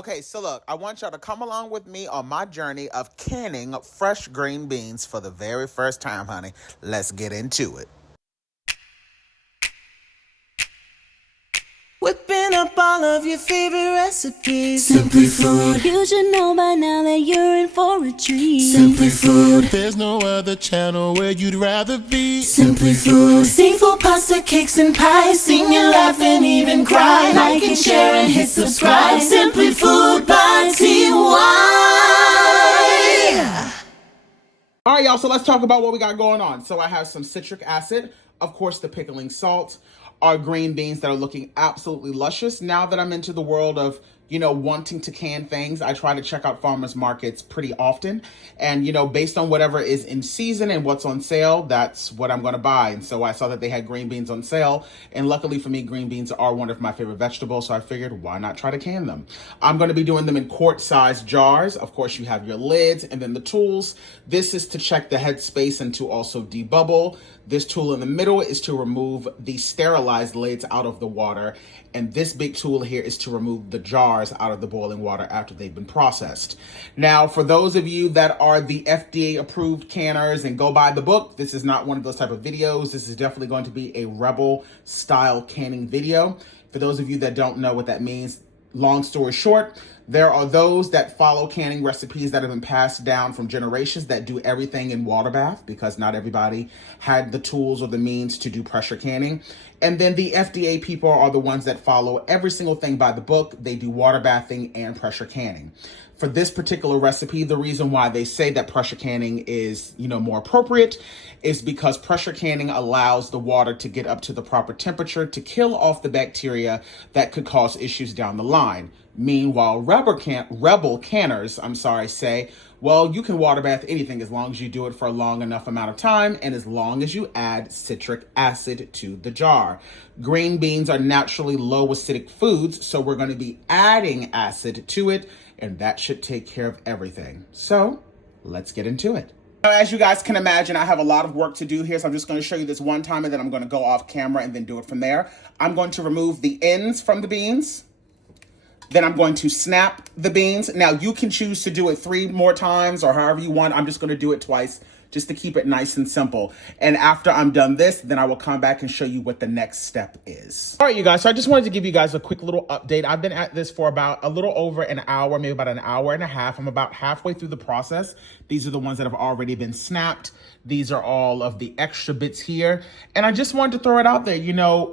Okay, so look, I want y'all to come along with me on my journey of canning fresh green beans for the very first time, honey. Let's get into it. Whipping up all of your favorite recipes. Simply Food. You should know by now that you're in for a treat. Simply Food. There's no other channel where you'd rather be. Simply Food. Seafood, pasta, cakes, and pies. Sing and laugh and even cry. Like and share and hit subscribe. Simply Food by TY. All right, y'all, so let's talk about what we got going on. So I have some citric acid, of course, the pickling salt, our green beans that are looking absolutely luscious. Now that I'm into the world of, wanting to can things, I try to check out farmers markets pretty often. And, based on whatever is in season and what's on sale, that's what I'm going to buy. And so I saw that they had green beans on sale. And luckily for me, green beans are one of my favorite vegetables. So I figured, why not try to can them? I'm going to be doing them in quart-sized jars. Of course, you have your lids and then the tools. This is to check the head space and to also debubble. This tool in the middle is to remove the sterilized lids out of the water. And this big tool here is to remove the jars out of the boiling water after they've been processed. Now, for those of you that are the FDA approved canners and go by the book, this is not one of those type of videos. This is definitely going to be a rebel style canning video. For those of you that don't know what that means, long story short, there are those that follow canning recipes that have been passed down from generations that do everything in water bath because not everybody had the tools or the means to do pressure canning. And then the FDA people are the ones that follow every single thing by the book. They do water bathing and pressure canning. For this particular recipe, the reason why they say that pressure canning is, more appropriate is because pressure canning allows the water to get up to the proper temperature to kill off the bacteria that could cause issues down the line. Meanwhile, rebel canners say, well, you can water bath anything as long as you do it for a long enough amount of time and as long as you add citric acid to the jar. Green beans are naturally low acidic foods, so we're going to be adding acid to it, and that should take care of everything. So let's get into it. As you guys can imagine, I have a lot of work to do here, so I'm just going to show you this one time, and then I'm going to go off camera and then do it from there. I'm going to remove the ends from the beans. Then I'm going to snap the beans. Now, you can choose to do it 3 more times or however you want. I'm just going to do it twice just to keep it nice and simple. And after I'm done this, then I will come back and show you what the next step is. All right, you guys, so I just wanted to give you guys a quick little update. I've been at this for about a little over an hour, maybe about an hour and a half. I'm about halfway through the process. These are the ones that have already been snapped. These are all of the extra bits here. And I just wanted to throw it out there.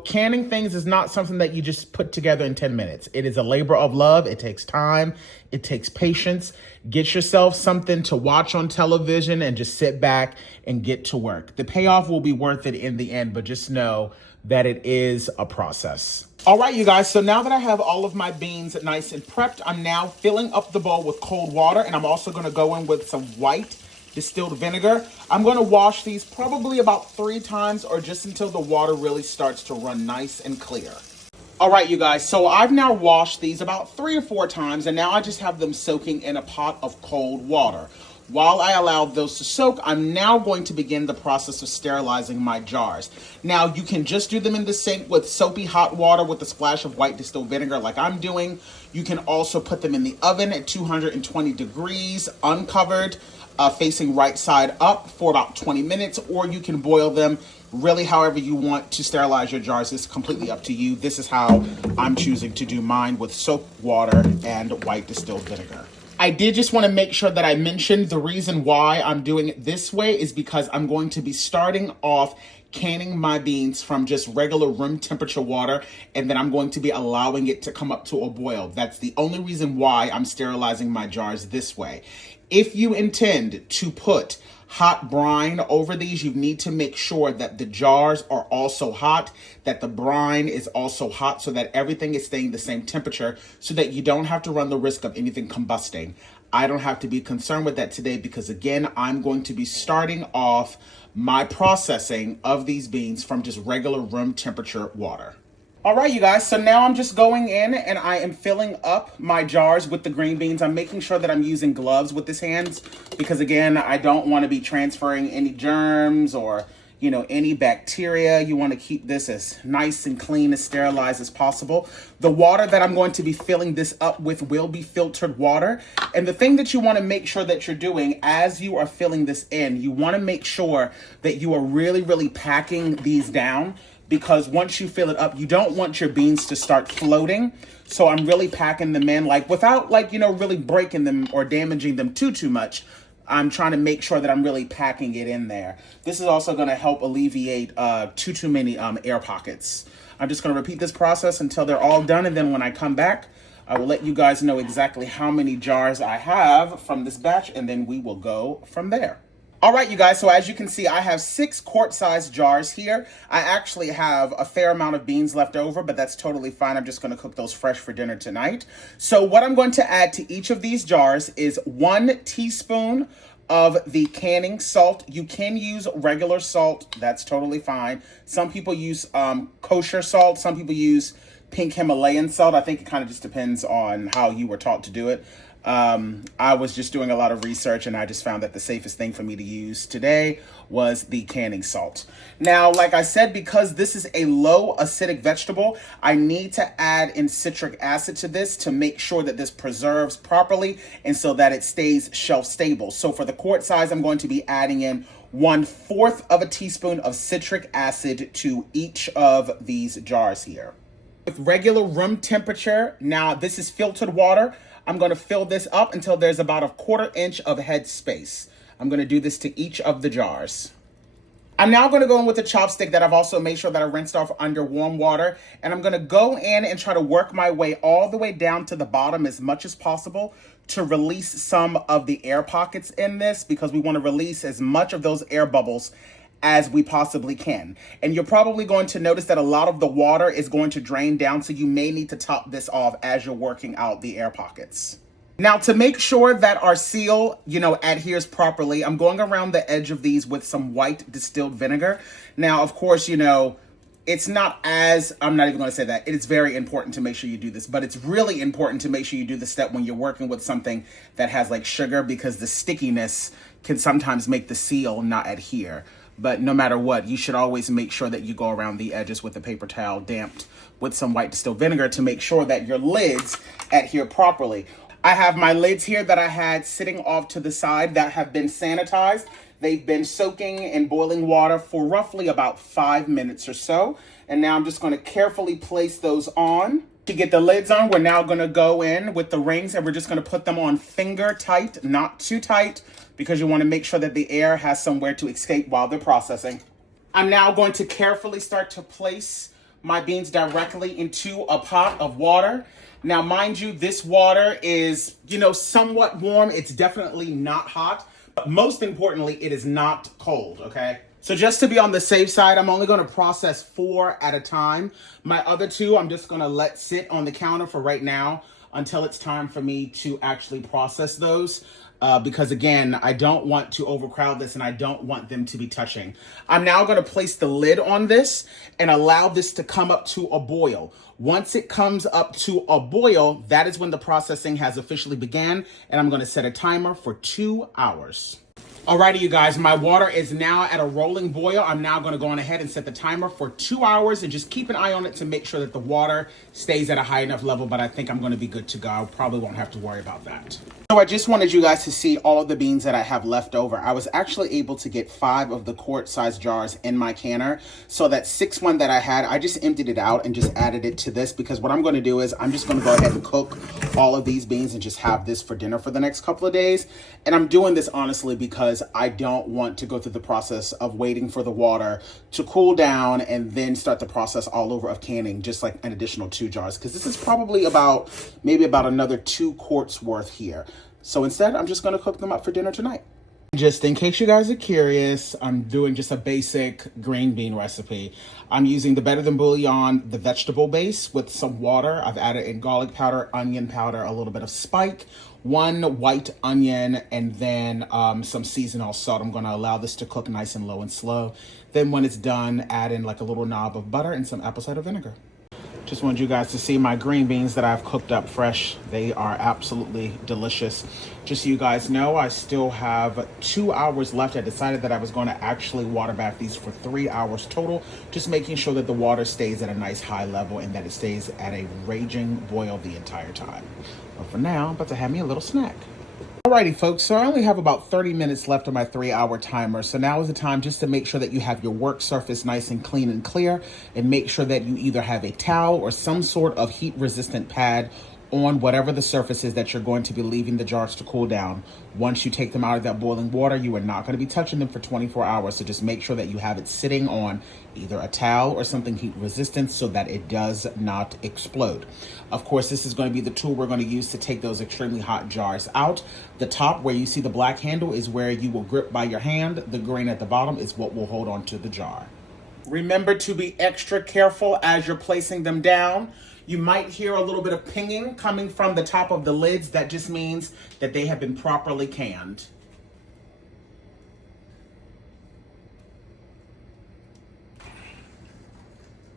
Canning things is not something that you just put together in 10 minutes. It is a labor of love. It takes time. It takes patience. Get yourself something to watch on television and just sit back and get to work. The payoff will be worth it in the end, but just know that it is a process. All right, you guys, so now that I have all of my beans nice and prepped, I'm now filling up the bowl with cold water, and I'm also going to go in with some white distilled vinegar. I'm going to wash these probably about 3 times or just until the water really starts to run nice and clear. All right, you guys, so I've now washed these about 3 or 4 times, and now I just have them soaking in a pot of cold water. While I allow those to soak, I'm now going to begin the process of sterilizing my jars. Now, you can just do them in the sink with soapy hot water with a splash of white distilled vinegar like I'm doing. You can also put them in the oven at 220 degrees, uncovered, facing right side up for about 20 minutes, or you can boil them really however you want to sterilize your jars. It's completely up to you. This is how I'm choosing to do mine, with soap water and white distilled vinegar. I did just want to make sure that I mentioned the reason why I'm doing it this way is because I'm going to be starting off canning my beans from just regular room temperature water, and then I'm going to be allowing it to come up to a boil. That's the only reason why I'm sterilizing my jars this way. If you intend to put hot brine over these, you need to make sure that the jars are also hot, that the brine is also hot, so that everything is staying the same temperature, so that you don't have to run the risk of anything combusting. I don't have to be concerned with that today because, again, I'm going to be starting off my processing of these beans from just regular room temperature water. All right, you guys, so now I'm just going in and I am filling up my jars with the green beans. I'm making sure that I'm using gloves with this hands because, again, I don't want to be transferring any germs or, you know, any bacteria. You want to keep this as nice and clean, as sterilized as possible. The water that I'm going to be filling this up with will be filtered water. And the thing that you want to make sure that you're doing as you are filling this in, you want to make sure that you are really, really packing these down, because once you fill it up, you don't want your beans to start floating. So I'm really packing them in, like, without, like, you know, really breaking them or damaging them too much. I'm trying to make sure that I'm really packing it in there. This is also going to help alleviate too many air pockets. I'm just going to repeat this process until they're all done, and then when I come back, I will let you guys know exactly how many jars I have from this batch, and then we will go from there. All right, you guys, so as you can see, I have 6 quart-sized jars here. I actually have a fair amount of beans left over, but that's totally fine. I'm just going to cook those fresh for dinner tonight. So what I'm going to add to each of these jars is 1 teaspoon of the canning salt. You can use regular salt. That's totally fine. Some people use kosher salt. Some people use pink Himalayan salt. I think it kind of just depends on how you were taught to do it. I was just doing a lot of research, and I just found that the safest thing for me to use today was the canning salt. Now, like I said, because this is a low acidic vegetable, I need to add in citric acid to this to make sure that this preserves properly and so that it stays shelf stable. So for the quart size, I'm going to be adding in 1/4 of a teaspoon of citric acid to each of these jars here. With regular room temperature, now this is filtered water. I'm going to fill this up until there's about 1/4 inch of head space. I'm going to do this to each of the jars. I'm now going to go in with a chopstick that I've also made sure that I rinsed off under warm water. And I'm going to go in and try to work my way all the way down to the bottom as much as possible to release some of the air pockets in this, because we want to release as much of those air bubbles as we possibly can. And you're probably going to notice that a lot of the water is going to drain down, so you may need to top this off as you're working out the air pockets. Now, to make sure that our seal, you know, adheres properly, I'm going around the edge of these with some white distilled vinegar. Now, of course, you know, it's not as, I'm not even going to say that. It is very important to make sure you do this, but it's really important to make sure you do the step when you're working with something that has like sugar, because the stickiness can sometimes make the seal not adhere. But no matter what, you should always make sure that you go around the edges with a paper towel damped with some white distilled vinegar to make sure that your lids adhere properly. I have my lids here that I had sitting off to the side that have been sanitized. They've been soaking in boiling water for roughly about 5 minutes or so. And now I'm just going to carefully place those on. To get the lids on, we're now going to go in with the rings, and we're just going to put them on finger tight, not too tight, because you want to make sure that the air has somewhere to escape while they're processing. I'm now going to carefully start to place my beans directly into a pot of water. Now, mind you, this water is, you know, somewhat warm. It's definitely not hot, but most importantly, it is not cold, okay? So just to be on the safe side, I'm only going to process 4 at a time. My other 2, I'm just going to let sit on the counter for right now until it's time for me to actually process those. Because again, I don't want to overcrowd this, and I don't want them to be touching. I'm now going to place the lid on this and allow this to come up to a boil. Once it comes up to a boil, that is when the processing has officially began, and I'm going to set a timer for 2 hours. Alrighty, you guys, my water is now at a rolling boil. I'm now going to go on ahead and set the timer for 2 hours and just keep an eye on it to make sure that the water stays at a high enough level, but I think I'm going to be good to go. I probably won't have to worry about that. So I just wanted you guys to see all of the beans that I have left over. I was actually able to get 5 of the quart-sized jars in my canner. So that 6th one that I had, I just emptied it out and just added it to this, because what I'm going to do is I'm just going to go ahead and cook all of these beans and just have this for dinner for the next couple of days. And I'm doing this honestly because I don't want to go through the process of waiting for the water to cool down and then start the process all over of canning, just like an additional 2 jars, because this is probably maybe about another 2 quarts worth here. So instead, I'm just going to cook them up for dinner tonight. Just in case you guys are curious, I'm doing just a basic green bean recipe. I'm using the Better Than Bouillon, the vegetable base, with some water. I've added in garlic powder, onion powder, a little bit of spike, 1 white onion, and then some seasonal salt. I'm going to allow this to cook nice and low and slow. Then when it's done, add in like a little knob of butter and some apple cider vinegar. Just wanted you guys to see my green beans that I've cooked up fresh. They are absolutely delicious. Just so you guys know, I still have 2 hours left. I decided that I was going to actually water bath these for 3 hours total, just making sure that the water stays at a nice high level and that it stays at a raging boil the entire time. But for now, I'm about to have me a little snack. Alrighty folks, so I only have about 30 minutes left on my 3-hour timer. So now is the time just to make sure that you have your work surface nice and clean and clear, and make sure that you either have a towel or some sort of heat resistant pad on whatever the surface is that you're going to be leaving the jars to cool down. Once you take them out of that boiling water, you are not going to be touching them for 24 hours. So just make sure that you have it sitting on either a towel or something heat resistant so that it does not explode. Of course, this is going to be the tool we're going to use to take those extremely hot jars out. The top where you see the black handle is where you will grip by your hand. The green at the bottom is what will hold on to the jar. Remember to be extra careful as you're placing them down. You might hear a little bit of pinging coming from the top of the lids. That just means that they have been properly canned.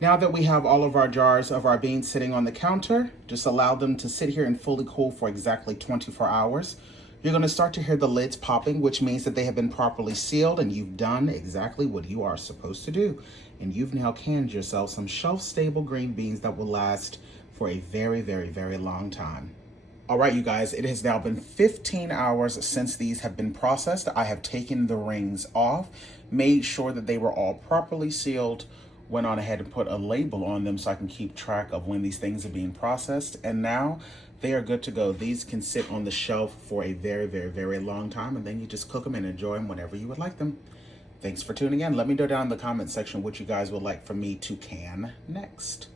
Now that we have all of our jars of our beans sitting on the counter, just allow them to sit here and fully cool for exactly 24 hours. You're going to start to hear the lids popping, which means that they have been properly sealed and you've done exactly what you are supposed to do. And you've now canned yourself some shelf-stable green beans that will last for a very, very, very long time. All right, you guys, it has now been 15 hours since these have been processed. I have taken the rings off, made sure that they were all properly sealed, went on ahead and put a label on them so I can keep track of when these things are being processed. And now they are good to go. These can sit on the shelf for a very, very, very long time, and then you just cook them and enjoy them whenever you would like them. Thanks for tuning in. Let me know down in the comment section what you guys would like for me to can next.